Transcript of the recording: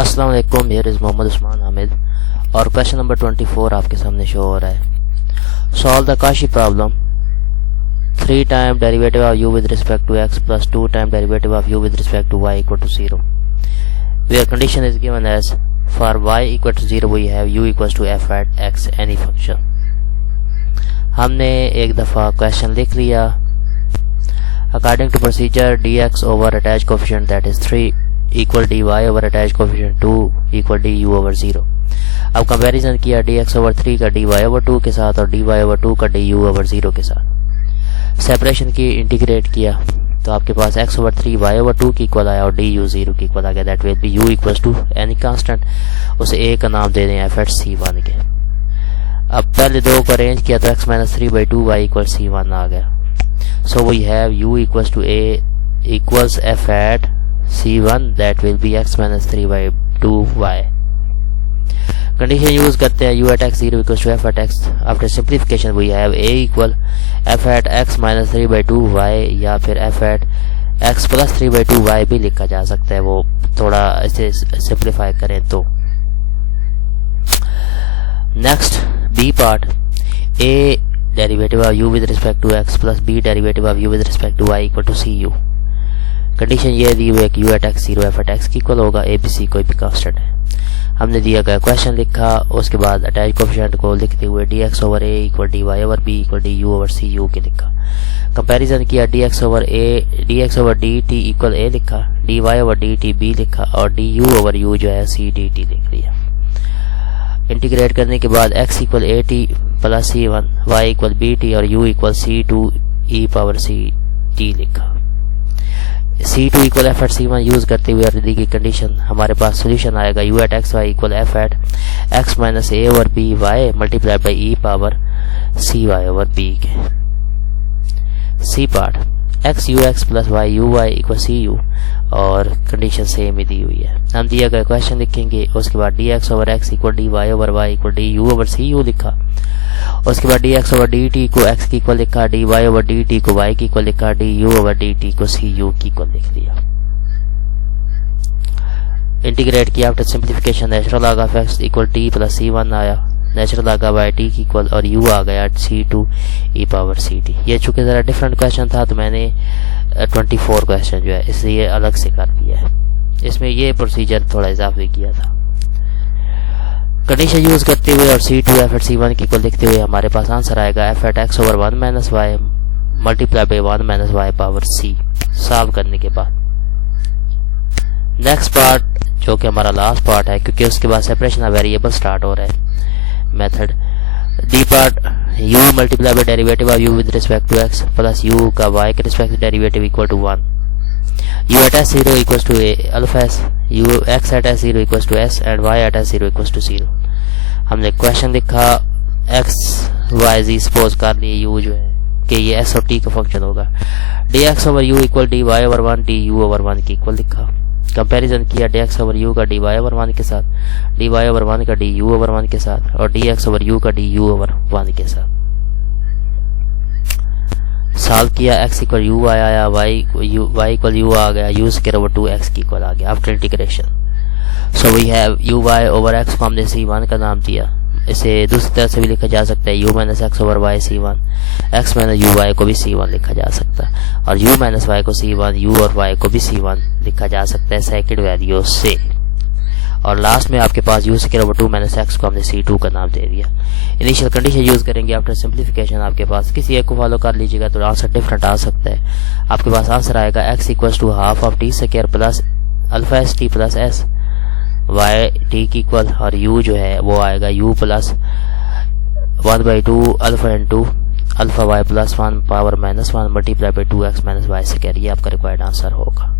अस्सलाम वालेकुम, here is Mohammad Usman Hamid और क्वेश्चन नंबर 24 आपके सामने शो हो रहा है। Solve the Cauchy problem 3 time derivative of u with respect to x plus 2 time derivative of u with respect to y equal to 0 where condition is given as for y equal to 0 we have u equal to f at x any function. हमने एक दफ़ा question लिख लिया। According to procedure dx over attach coefficient that is 3 equal dy over attach coefficient 2 equal du over 0। अब comparison किया dx over 3 का dy over 2 के साथ और dy ओवर 2 का du ओवर 0 के साथ। सेपरेशन की इंटीग्रेट किया तो आपके पास x ओवर 3 y ओवर 2 की इक्वल आया और du 0 की इक्वल आ गया। That will be u equals to any constant, उसे a का नाम दे दें f एट c1 के। अब पहले दो को अरेंज किया तो x minus 3/2 y equal c1 आ गया। So we have u equals to a equals f at c1 that will be x minus 3/2y। Condition use करते हैं u at x 0 equals to f at x। After simplification we have a equal f at x minus 3/2y या फिर f at x plus 3/2y भी लिखा जा सकता है, वो थोड़ा इसे सिंप्लीफाई करें तो। Next b part, a derivative of u with respect to x plus b derivative of u with respect to y equal to cu। Condition ये दी हुई है कि u at x 0 f at x की equal होगा, a b c कोई भी constant है। हमने दिया गया क्वेश्चन लिखा, उसके बाद अटैच कोफिशिएंट को लिखते हुए dx over a equal dy over b equal du over cu के लिखा। कंपैरिजन किया dx over dt equal a लिखा, dy ओवर dt b लिखा और du ओवर u जो है c dt लिख लिया। इंटीग्रेट करने के बाद x equal a t plus c1, y equal b t और u equal c2 e power c t लिखा। c2 equal f at c1 use करते हुए दी की कंडीशन हमारे पास सोल्यूशन आएगा u at x y equal f at x minus a over b y multiply by e power c y over b के। c part, x u x plus y u y equal c u और condition same ही दी हुई है। हम दिया गया question लिखेंगे, उसके बाद dx over x equal dy over y equal du over cu लिखा। उसके बाद dx ओवर dt को x की इक्वल लिखा, dy ओवर dt को y की इक्वल लिखा, du ओवर dt को cu की इक्वल लिख लिया। इंटीग्रेट किया after simplification natural log of x equal t plus c1 आया, natural log of y t की इक्वल और u आ गया c2 e पावर ct। ये चूंकि ज़रा डिफरेंट क्वेश्चन था तो मैंने 24 क्वेश्चन जो है इसलिए अलग से कर दिया है, इसमें ये प्रोसीजर थोड़ा इजाफे किया था। कंडीशन यूज करते हुए और c2 f एट c1 की इक्वल लिखते हुए हमारे पास आंसर आएगा f at x over 1 minus y multiply by 1 minus y power c solve करने के बाद। नेक्स्ट पार्ट जो कि हमारा लास्ट पार्ट है, क्योंकि उसके बाद सेपरेशन ऑफ वेरिएबल स्टार्ट हो रहा है method. D part, u multiply by derivative of u with respect to x plus u का y के respect derivative equal to 1, u at s 0 equals to a alpha s, u x at s 0 equals to s and y at s 0 equals to 0। हमने question लिखा, x y z suppose कर लिए u जो है कि ये s और t का फंक्शन होगा, dx over u equal dy over 1 du over 1 की इक्वल लिखा। कंपैरिजन किया dx ओवर u का dy ओवर 1 के साथ, dy ओवर 1 का du ओवर 1 के साथ और dx ओवर u का du ओवर 1 के साथ। सॉल्व किया, x इक्वल u आया, y इक्वल u आ गया, u स्क्वायर ओवर 2x की इक्वल आ गया after integration. So we have u y over x को हमने c1 का नाम दिया। इसे दूसरी तरह से भी लिखा जा सकता है u minus x over y c1, x minus u y को भी c1 लिखा जा सकता है और u माइनस y को c1, u और y को भी c1 लिखा जा सकता है सेकंड वैल्यू से। और लास्ट में आपके पास u square over 2 minus x को हमने c2 का नाम दे दिया। इनिशियल कंडीशन यूज करेंगे आफ्टर सिंप्लीफिकेशन। आपके पास किसी एक को फॉलो कर लीजिएगा तो आंसर डिफरेंट आ सकता है। आपके पास आंसर आएगा x equals to half of t square plus alpha s t plus s y t की इक्वल और u जो है वो आएगा u plus 1/2 alpha into alpha y plus 1 power minus 1 multiply by 2x minus y square. ये आपका required answer होगा।